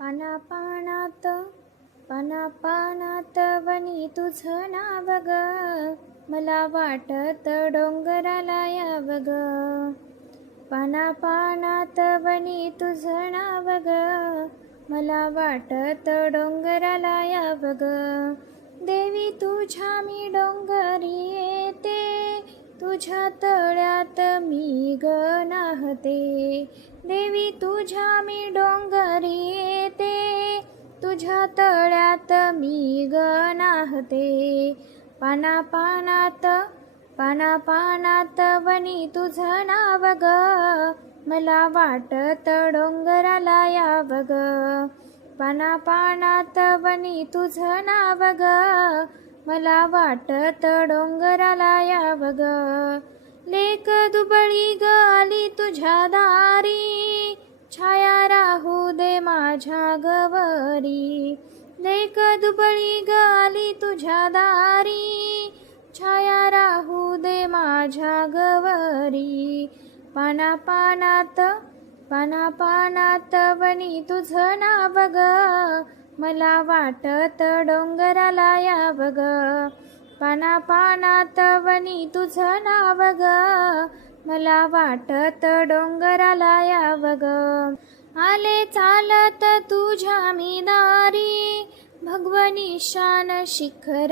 पाना पानात पाना पानात वनी तुझं नाव ग मला वाटत डोंगराला या ग पाना पानात वनी तुझं नाव ग मला वाटत डोंगराला याव ग देवी तुझ्या मी डोंगरी तुझ्या तळ्यात मी ग नाहते देवी तुझ्या मी डोंगरी येते तुझ्या तळ्यात मी ग नाहते पाना पानात पाना पानात वनी तुझं नाव ग मला वाटत डोंगराला याव ग पाना पानात वनी तुझं नाव ग मला वाटत डोंगराला याव ग लेक दुबळी गाली तुझ्या दारी छाया राहू दे माझ्या गवरी लेक दुबळी गाली तुझ्या दारी छाया राहू दे माझ्या गवरी पाना पानात पाना पानात वणी तुझं नाव ग मला वाटत डोंगराला याव ग पाना पानात वनी तुझं नाव ग मला वाटत डोंगराला याव ग आले चालत तुझ्या मी दारी भगवनी शान शिखरावरी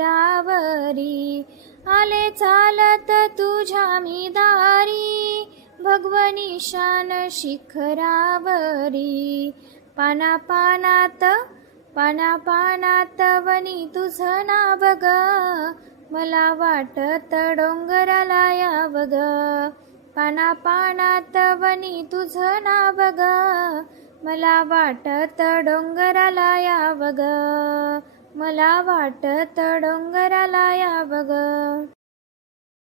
आले चालत तुझ्या मी दारी भगवनी शान शिखरावरी पाना पानात पाना पानातवणी वनी तुझं नाव ग मला वाटत डोंगराला याव ग पाना पानातवणी वनी तुझं नाव ग मला वाटत डोंगराला याव ग मला वाटत डोंगराला याव ग